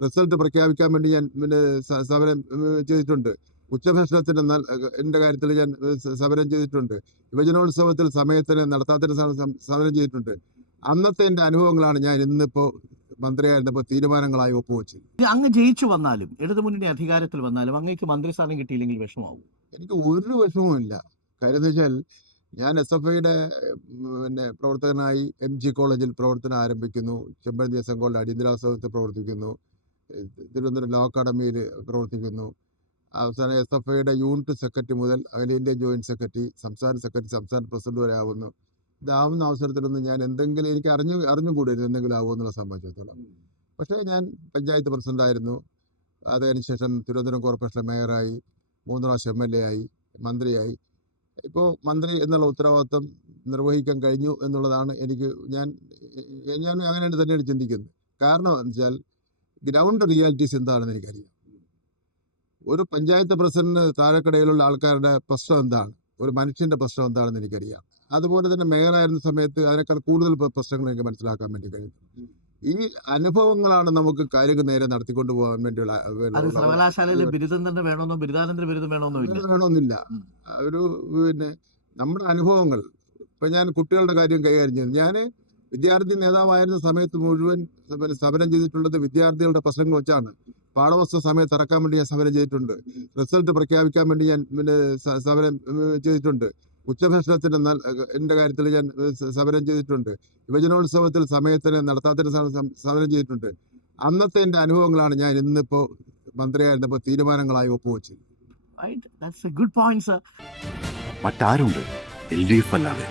Result പ്രഖ്യാപിക്കാൻ വേണ്ടി ഞാൻ സമരം ചെയ്തിട്ടുണ്ട്. ഉച്ചഭക്ഷണത്തിന് എന്റെ കാര്യത്തിൽ ഞാൻ സമരം ചെയ്തിട്ടുണ്ട്. യുവജനോത്സവത്തിൽ സമയത്തിന് നടത്താത്തിന് സമരം ചെയ്തിട്ടുണ്ട്. അന്നത്തെ എന്റെ അനുഭവങ്ങളാണ് ഞാൻ ഇന്നിപ്പോ മന്ത്രിയായിരുന്നപ്പോൾ തീരുമാനങ്ങളായി ഒപ്പുവെച്ചത്. അങ്ങ് ജയിച്ചു വന്നാലും ഇടതുമുന്നണി അധികാരത്തിൽ വന്നാലും അങ്ങേക്ക് മന്ത്രിസ്ഥാനം കിട്ടിയില്ലെങ്കിൽ വിഷമാവും? എനിക്ക് ഒരു വിഷമവും ഇല്ല. കാര്യം എന്ന് വെച്ചാൽ ഞാൻ SFIയുടെ പ്രവർത്തകനായി MG കോളേജിൽ പ്രവർത്തനം ആരംഭിക്കുന്നു. ചെമ്പഴന്തി SN അടിയന്തരാവസ്ഥയിൽ പ്രവർത്തിക്കുന്നു. തിരുവനന്തപുരം ലോ അക്കാഡമിയിൽ പ്രവർത്തിക്കുന്നു. അവസാനം SFIയുടെ യൂണിറ്റ് സെക്രട്ടറി മുതൽ അഖിലേന്ത്യാ ജോയിന്റ് സെക്രട്ടറി, സംസ്ഥാന സെക്രട്ടറി, സംസ്ഥാന പ്രസിഡന്റ് വരെ ആവുന്നു. ഇതാവുന്ന അവസരത്തിലൊന്നും ഞാൻ എന്തെങ്കിലും എനിക്ക് അറിഞ്ഞുകൂടിയിരുന്നു എന്തെങ്കിലും ആവുമെന്നുള്ള സംബന്ധിച്ചിടത്തോളം. പക്ഷേ ഞാൻ പഞ്ചായത്ത് പ്രസിഡന്റായിരുന്നു. അതിനുശേഷം തിരുവനന്തപുരം കോർപ്പറേഷൻ മേയറായി, 3 പ്രാവശ്യം MLA ആയി, മന്ത്രിയായി. ഇപ്പോൾ മന്ത്രി എന്നുള്ള ഉത്തരവാദിത്വം നിർവഹിക്കാൻ കഴിഞ്ഞു എന്നുള്ളതാണ് ഞാൻ അങ്ങനെയാണ് തന്നെയാണ് ചിന്തിക്കുന്നത്. കാരണം എന്ന് വെച്ചാൽ ഗ്രൗണ്ട് റിയാലിറ്റീസ് എന്താണെന്ന് എനിക്കറിയാം. ഒരു പഞ്ചായത്ത് പ്രസിഡന്റിന് താഴെക്കടയിലുള്ള ആൾക്കാരുടെ പ്രശ്നം എന്താണ്, ഒരു മനുഷ്യന്റെ പ്രശ്നം എന്താണെന്ന് എനിക്കറിയാം. അതുപോലെ തന്നെ മേയറായിരുന്ന സമയത്ത് അതിനേക്കാൾ കൂടുതൽ പ്രശ്നങ്ങൾ എനിക്ക് മനസ്സിലാക്കാൻ വേണ്ടി കഴിയും. ഈ അനുഭവങ്ങളാണ് നമുക്ക് കാര്യങ്ങൾ നേരെ നടത്തിക്കൊണ്ടു പോകാൻ വേണ്ടിയുള്ള. സർവകലാശാലയിലെ ബിരുദം തന്നെ വേണമെന്നോ ബിരുദാനന്തര ബിരുദം വേണമെന്നില്ല. ഒരു നമ്മുടെ അനുഭവങ്ങൾ. ഇപ്പൊ ഞാൻ കുട്ടികളുടെ കാര്യം കൈകാര്യം ചെയ്യുന്നു. ഞാൻ വിദ്യാർത്ഥി നേതാവായിരുന്ന സമയത്ത് മുഴുവൻ സമരം ചെയ്തിട്ടുള്ളത് വിദ്യാർത്ഥികളുടെ പ്രശ്നങ്ങൾ വെച്ചാണ്. പാഠപുസ്തക സമയത്ത് ഇറക്കാൻ വേണ്ടി ഞാൻ സമരം ചെയ്തിട്ടുണ്ട്. റിസൾട്ട് പ്രഖ്യാപിക്കാൻ വേണ്ടി ഞാൻ സമരം ചെയ്തിട്ടുണ്ട്. ഉച്ചഭക്ഷണത്തിന് എന്റെ കാര്യത്തിൽ ഞാൻ സമരം ചെയ്തിട്ടുണ്ട്. യുവജനോത്സവത്തിൽ സമയത്തിന് നടത്താത്തിന് സമരം ചെയ്തിട്ടുണ്ട്. അന്നത്തെ എന്റെ അനുഭവങ്ങളാണ് ഞാൻ ഇന്നിപ്പോ മന്ത്രിയായിരുന്നപ്പോൾ തീരുമാനങ്ങളായി ഒപ്പുവെച്ചത്. മറ്റാരുണ്ട് LDF അല്ലാതെ?